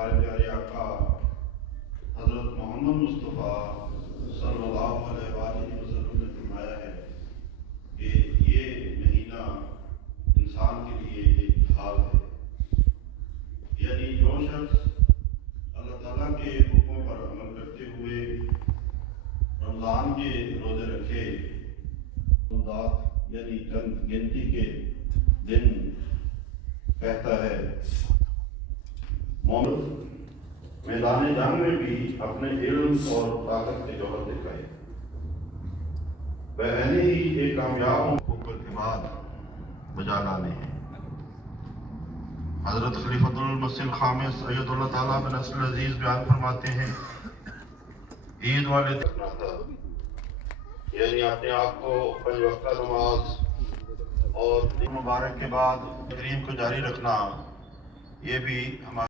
हमारे प्यारे आका हज़रत मोहम्मद मुस्तफ़ा सल्लल्लाहु अलैहि वसल्लम ने फरमाया है कि ये महीना इंसान के लिए एक ढाल है, यानी जो शख्स अल्लाह ताला के हुक्मों पर अमल करते हुए रमज़ान के रोज़े रखे, यानी चंद गिनती के दिन कहता है, मैदान जंग में भी अपने इल्म और ताकत के जौहर दिखाए, वह ऐसे ही एक कामयाब के बाद बजा लाने हैं। हजरत खलीफतुल मसीह खामिस अय्यदुल्लाह ताला बिन नस्ल अजीज बयान फरमाते हैं, ईद वाले रखना था, यानी अपने आप को 5 वक्त नमाज और मुबारक के बाद तकरीम को जारी रखना, ये भी हमारे